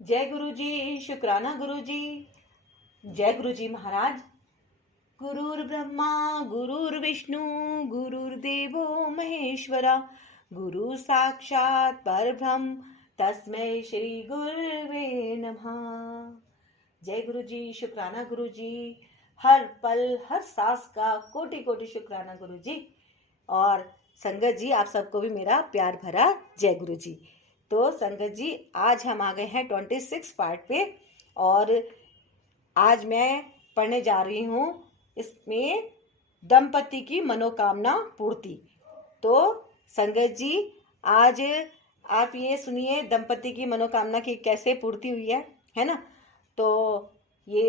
जय गुरु जी। शुक्राना गुरु जी। जय गुरु जी महाराज। गुरुर् ब्रह्मा गुरुर्विष्णु गुरुर्देवो महेश्वरा गुरु साक्षात परब्रह्म तस्मै श्री गुरुवे नमः। जय गुरु जी। शुक्राना गुरु जी। हर पल हर सांस का कोटि कोटि शुक्राना गुरु जी। और संगत जी आप सबको भी मेरा प्यार भरा जय गुरु जी। तो संगत जी आज हम आ गए हैं 26 पार्ट पे और आज मैं पढ़ने जा रही हूँ इसमें दंपति की मनोकामना पूर्ति। तो संगत जी आज आप ये सुनिए दंपति की मनोकामना की कैसे पूर्ति हुई है ना। तो ये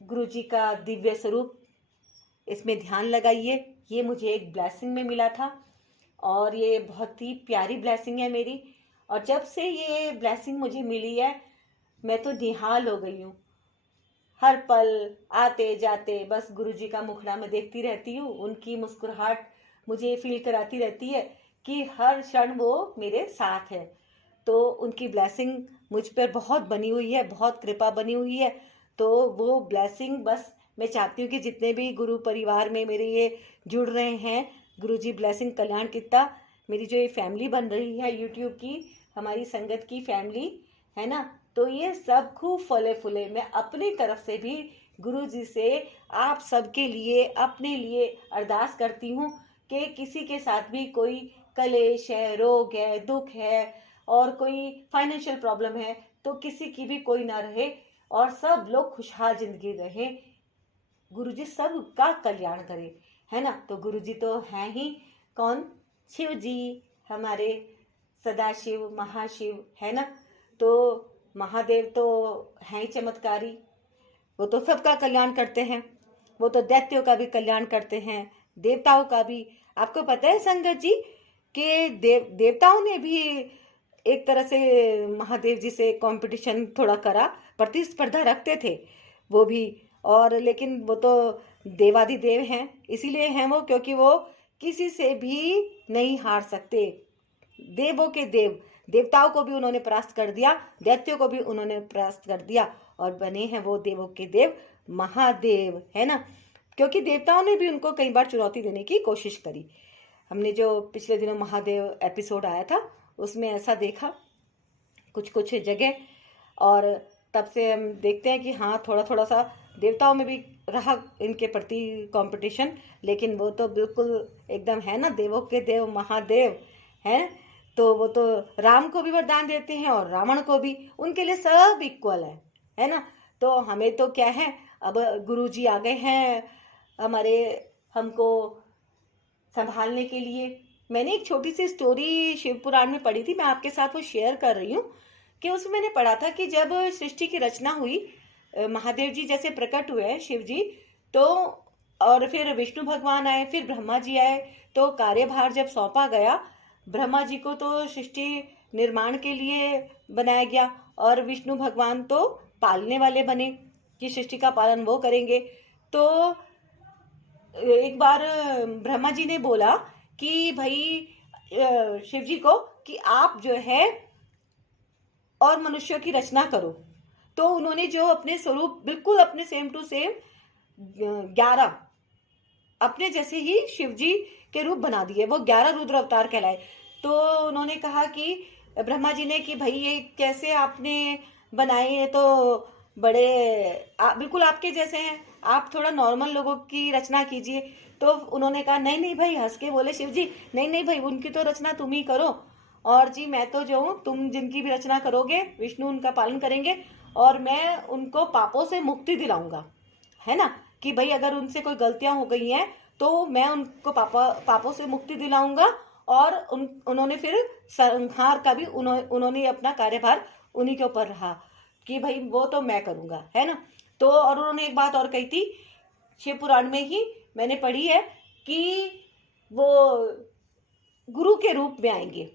गुरु जी का दिव्य स्वरूप इसमें ध्यान लगाइए। ये मुझे एक ब्लेसिंग में मिला था और ये बहुत ही प्यारी ब्लेसिंग है मेरी। और जब से ये ब्लेसिंग मुझे मिली है मैं तो निहाल हो गई हूँ। हर पल आते जाते बस गुरु जी का मुखड़ा में देखती रहती हूँ। उनकी मुस्कुराहट मुझे फील कराती रहती है कि हर क्षण वो मेरे साथ है। तो उनकी ब्लेसिंग मुझ पर बहुत बनी हुई है, बहुत कृपा बनी हुई है। तो वो ब्लेसिंग बस मैं चाहती हूँ कि जितने भी गुरु परिवार में मेरे ये जुड़ रहे हैं, गुरु जी ब्लेसिंग कल्याण कितना मेरी जो ये फैमिली बन रही है यूट्यूब की, हमारी संगत की फैमिली है ना, तो ये सब खूब फले फूले। मैं अपनी तरफ से भी गुरु जी से आप सबके लिए अपने लिए अरदास करती हूँ कि किसी के साथ भी कोई कलेश है, रोग है, दुख है और कोई फाइनेंशियल प्रॉब्लम है तो किसी की भी कोई ना रहे और सब लोग खुशहाल जिंदगी रहे। गुरु जी सबका कल्याण करे, है ना। तो गुरु जी तो हैं ही कौन? शिव जी, हमारे सदाशिव महाशिव, है ना। तो महादेव तो हैं ही चमत्कारी। वो तो सबका कल्याण करते हैं। वो तो दैत्यों का भी कल्याण करते हैं, देवताओं का भी। आपको पता है संगत जी कि देवताओं ने भी एक तरह से महादेव जी से कंपटीशन थोड़ा करा, प्रतिस्पर्धा रखते थे वो भी। और लेकिन वो तो देवाधिदेव हैं, इसीलिए हैं वो क्योंकि वो किसी से भी नहीं हार सकते। देवों के देव, देवताओं को भी उन्होंने परास्त कर दिया, दैत्यों को भी उन्होंने परास्त कर दिया और बने हैं वो देवों के देव महादेव, है ना। क्योंकि देवताओं ने भी उनको कई बार चुनौती देने की कोशिश करी। हमने जो पिछले दिनों महादेव एपिसोड आया था उसमें ऐसा देखा कुछ कुछ जगह। और तब से हम देखते हैं कि हाँ थोड़ा थोड़ा सा देवताओं में भी रहा इनके प्रति कंपटीशन। लेकिन वो तो बिल्कुल एकदम है ना, देवों के देव महादेव हैं। तो वो तो राम को भी वरदान देते हैं और रावण को भी, उनके लिए सब इक्वल है ना। तो हमें तो क्या है, अब गुरु जी आ गए हैं हमारे, हमको संभालने के लिए। मैंने एक छोटी सी स्टोरी शिव पुराण में पढ़ी थी, मैं आपके साथ वो शेयर कर रही हूँ कि उसमें मैंने पढ़ा था कि जब सृष्टि की रचना हुई, महादेव जी जैसे प्रकट हुए हैं शिव जी, तो और फिर विष्णु भगवान आए, फिर ब्रह्मा जी आए। तो कार्यभार जब सौंपा गया ब्रह्मा जी को तो सृष्टि निर्माण के लिए बनाया गया और विष्णु भगवान तो पालने वाले बने कि सृष्टि का पालन वो करेंगे। तो एक बार ब्रह्मा जी ने बोला कि भाई शिव जी को कि आप जो है और मनुष्यों की रचना करो। तो उन्होंने जो अपने स्वरूप बिल्कुल अपने सेम टू सेम 11 अपने जैसे ही शिव जी के रूप बना दिए, वो 11 रुद्र अवतार कहलाए। तो उन्होंने कहा कि ब्रह्मा जी ने कि भाई ये कैसे आपने बनाए, ये तो बड़े बिल्कुल आपके जैसे हैं, आप थोड़ा नॉर्मल लोगों की रचना कीजिए। तो उन्होंने कहा नहीं नहीं भाई, हंस के बोले शिव जी, नहीं नहीं भाई उनकी तो रचना तुम ही करो। और जी मैं तो जो हूँ, तुम जिनकी भी रचना करोगे विष्णु उनका पालन करेंगे और मैं उनको पापों से मुक्ति दिलाऊंगा, है ना। कि भाई अगर उनसे कोई गलतियां हो गई हैं तो मैं उनको पापों से मुक्ति दिलाऊंगा। और उन्होंने फिर संहार का भी उन्होंने अपना कार्यभार उन्हीं के ऊपर रहा कि भाई वो तो मैं करूंगा, है ना। तो और उन्होंने एक बात और कही थी, शिव पुराण में ही मैंने पढ़ी है कि वो गुरु के रूप में आएंगे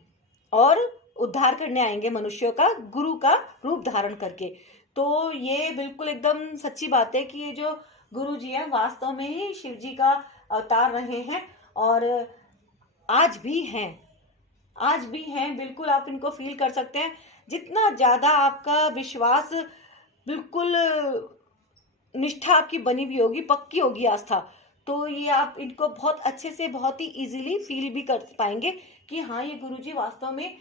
और उद्धार करने आएंगे मनुष्यों का, गुरु का रूप धारण करके। तो ये बिल्कुल एकदम सच्ची बात है कि ये जो गुरु जी हैं वास्तव में ही शिव जी का अवतार रहे हैं और आज भी हैं। आज भी हैं, बिल्कुल आप इनको फील कर सकते हैं। जितना ज़्यादा आपका विश्वास, बिल्कुल निष्ठा आपकी बनी हुई होगी, पक्की होगी आस्था, तो ये आप इनको बहुत अच्छे से, बहुत ही इजीली फील भी कर पाएंगे कि हाँ, ये गुरुजी वास्तव में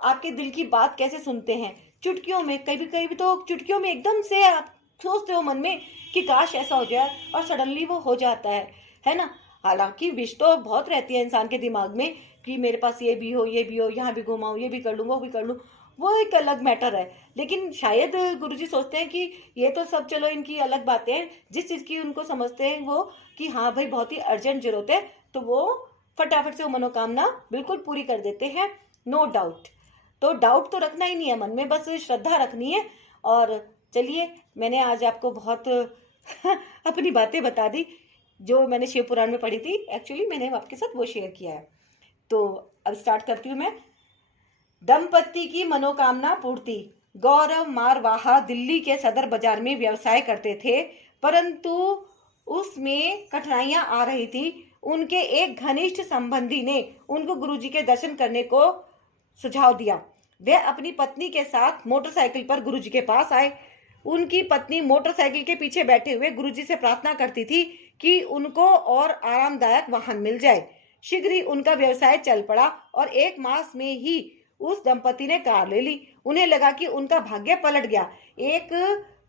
आपके दिल की बात कैसे सुनते हैं। चुटकियों में, कभी कभी तो चुटकियों में एकदम से आप सोचते हो मन में कि काश ऐसा हो जाए, और सडनली वो हो जाता है ना। हालांकि विश तो बहुत रहती है इंसान के दिमाग में कि मेरे पास ये भी हो, ये भी हो, यहाँ भी घुमाऊं, ये भी कर लूँ, वो भी कर लूँ, वो एक अलग मैटर है। लेकिन शायद गुरुजी सोचते हैं कि ये तो सब चलो इनकी अलग बातें हैं, जिस चीज़ की उनको समझते हैं वो कि हाँ भाई बहुत ही अर्जेंट जरूरत है, तो वो फटाफट से वो मनोकामना बिल्कुल पूरी कर देते हैं, नो डाउट। तो डाउट तो रखना ही नहीं है मन में, बस श्रद्धा रखनी है। और चलिए, मैंने आज आपको बहुत अपनी बातें बता दी जो मैंने शिव पुराण में पढ़ी थी, एक्चुअली मैंने आपके साथ वो शेयर किया है। तो अब स्टार्ट करती हूँ मैं। दंपति की मनोकामना पूर्ति। गौरव मारवाहा दिल्ली के सदर बाजार में व्यवसाय करते थे, परंतु उसमें कठिनाइयां आ रही थी। उनके एक घनिष्ठ संबंधी ने उनको गुरुजी के दर्शन करने को सुझाव दिया। वे अपनी पत्नी के साथ मोटरसाइकिल पर गुरुजी के पास आए। उनकी पत्नी मोटरसाइकिल के पीछे बैठे हुए गुरुजी से प्रार्थना करती थी कि उनको और आरामदायक वाहन मिल जाए। शीघ्र ही उनका व्यवसाय चल पड़ा और 1 मास में ही उस दंपति ने कार ले ली। उन्हें लगा कि उनका भाग्य पलट गया। एक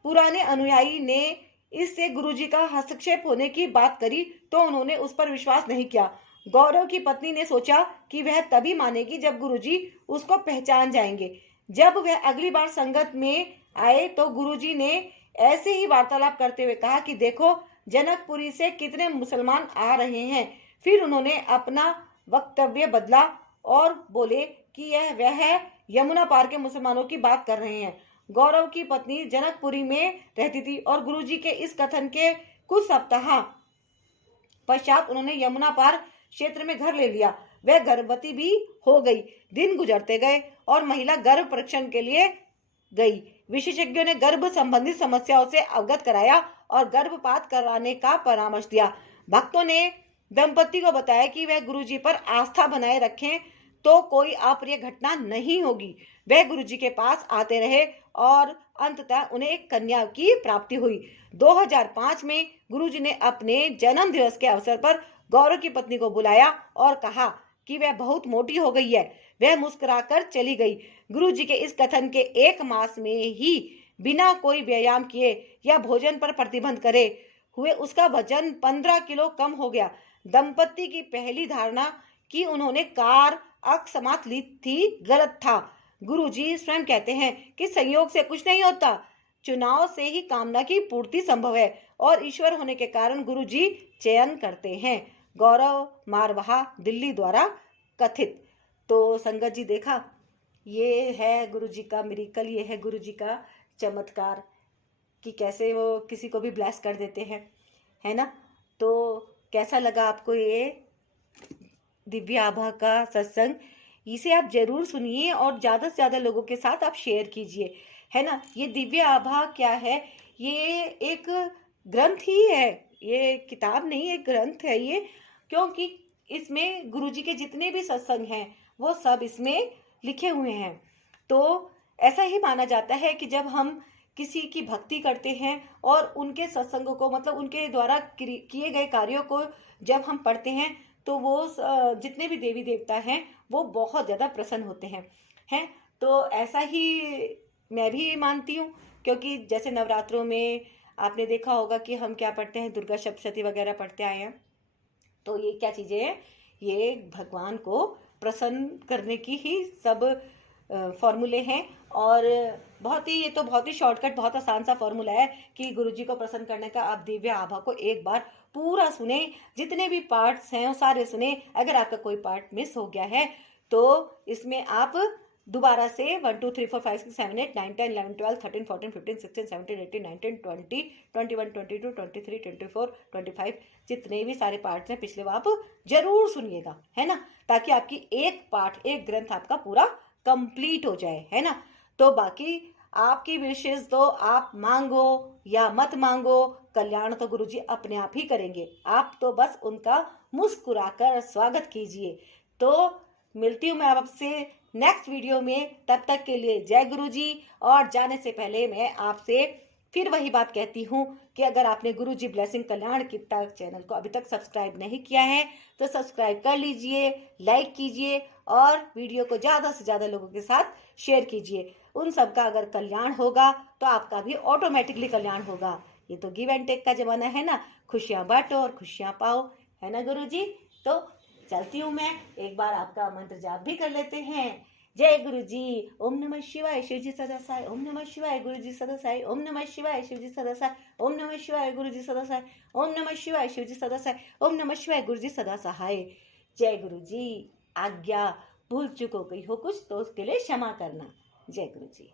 पुराने अनुयायी ने इससे गुरुजी का हस्तक्षेप होने की बात करी तो उन्होंने उस पर विश्वास नहीं किया। गौरव की पत्नी ने सोचा कि वह तभी मानेगी जब गुरुजी उसको पहचान जाएंगे। जब वह अगली बार संगत में आए तो गुरुजी ने ऐसे ही वार्तालाप करते हुए कहा कि देखो, जनकपुरी से कितने मुसलमान आ रहे हैं। फिर उन्होंने अपना वक्तव्य बदला और बोले कि यह वह है, यमुना पार के मुसलमानों की बात कर रहे हैं। गौरव की पत्नी जनकपुरी में रहती थी और गुरुजी के इस कथन के कुछ सप्ताह पश्चात उन्होंने यमुना पार क्षेत्र में घर ले लिया। वह गर्भवती भी हो गई। दिन गुजरते गए और महिला गर्भ परीक्षण के लिए गई। विशेषज्ञों ने गर्भ संबंधित समस्याओं से अवगत कराया और गर्भपात कराने का परामर्श दिया। भक्तों ने दंपति को बताया कि वह गुरुजी पर आस्था बनाए रखें तो कोई अप्रिय घटना नहीं होगी। वह गुरुजी के पास आते रहे और अंततः उन्हें एक कन्या की प्राप्ति हुई। 2005 में गुरुजी ने अपने जन्म दिवस के अवसर पर गौरव की पत्नी को बुलाया और कहा कि वह बहुत मोटी हो गई है। वह मुस्कुराकर चली गई। गुरुजी के इस कथन के 1 मास में ही बिना कोई व्यायाम किए या भोजन पर प्रतिबंध करे हुए उसका वजन 15 किलो कम हो गया। दंपति की पहली धारणा कि उन्होंने कार अकस्मात ली थी गलत था। गुरुजी स्वयं कहते हैं कि संयोग से कुछ नहीं होता, चुनाव से ही कामना की पूर्ति संभव है और ईश्वर होने के कारण गुरुजी चयन करते हैं। गौरव मारवाहा दिल्ली द्वारा कथित। तो संगत जी देखा, ये है गुरुजी का मिरेकल, ये है गुरुजी का चमत्कार कि कैसे वो किसी को भी ब्लेस कर देते हैं, है ना। तो कैसा लगा आपको ये दिव्य आभा का सत्संग? इसे आप जरूर सुनिए और ज़्यादा से ज़्यादा लोगों के साथ आप शेयर कीजिए, है ना। ये दिव्य आभा क्या है? ये एक ग्रंथ ही है, ये किताब नहीं, एक ग्रंथ है ये, क्योंकि इसमें गुरुजी के जितने भी सत्संग हैं वो सब इसमें लिखे हुए हैं। तो ऐसा ही माना जाता है कि जब हम किसी की भक्ति करते हैं और उनके सत्संगों को, मतलब उनके द्वारा किए गए कार्यों को जब हम पढ़ते हैं तो वो जितने भी देवी देवता हैं वो बहुत ज़्यादा प्रसन्न होते हैं। तो ऐसा ही मैं भी मानती हूँ, क्योंकि जैसे नवरात्रों में आपने देखा होगा कि हम क्या पढ़ते हैं, दुर्गा सप्तशती वगैरह पढ़ते आए हैं। तो ये क्या चीज़ें हैं? ये भगवान को प्रसन्न करने की ही सब फॉर्मूले हैं। और बहुत ही, ये तो बहुत ही शॉर्टकट, बहुत आसान सा फॉर्मूला है कि गुरुजी को प्रसन्न करने का। आप दिव्य आभा को एक बार पूरा सुने, जितने भी पार्ट्स हैं वो सारे सुने। अगर आपका कोई पार्ट मिस हो गया है तो इसमें आप दोबारा से 1 2 3 4 5 6 7 8 9 10 11 12 13 14 15 16 17 18 19 20 21 22 23 24 25 जितने भी सारे पार्ट्स हैं पिछले, वो आप जरूर सुनिएगा, है ना, ताकि आपकी एक पार्ट, एक ग्रंथ आपका पूरा कंप्लीट हो जाए, है ना। तो बाकी आपकी विशेष तो आप मांगो या मत मांगो, कल्याण तो गुरुजी अपने आप ही करेंगे। आप तो बस उनका मुस्कुराकर स्वागत कीजिए। तो मिलती हूँ मैं आपसे नेक्स्ट वीडियो में। तब तक के लिए जय गुरु जी। और जाने से पहले मैं आपसे फिर वही बात कहती हूँ कि अगर आपने गुरु जी ब्लेसिंग कल्याण कीर्तन चैनल को अभी तक सब्सक्राइब नहीं किया है तो सब्सक्राइब कर लीजिए, लाइक कीजिए और वीडियो को ज़्यादा से ज़्यादा लोगों के साथ शेयर कीजिए। उन सबका अगर कल्याण होगा तो आपका भी ऑटोमेटिकली कल्याण होगा। ये तो गिव एंड टेक का जमाना है ना, खुशियाँ बांटो और खुशियाँ पाओ, है ना गुरु जी। तो चलती हूँ मैं, एक बार आपका मंत्र जाप भी कर लेते हैं। जय गुरु जी। ओम नमः शिवाय, शिव जी सदा साई। ओम नमः शिवाय, गुरु जी सदा साई। ओम नमः शिवाय, शिव जी सदा साई। ओम नमः शिवाय, गुरु जी सदा साई। ओम नमः शिवाय, शिव जी सदा साई। ओम नमः शिवाय, गुरु जी सदा सहाय। जय गुरु जी। आज्ञा, भूल चूक हो गई हो कुछ तो उसके लिए क्षमा करना। जय गुरु जी।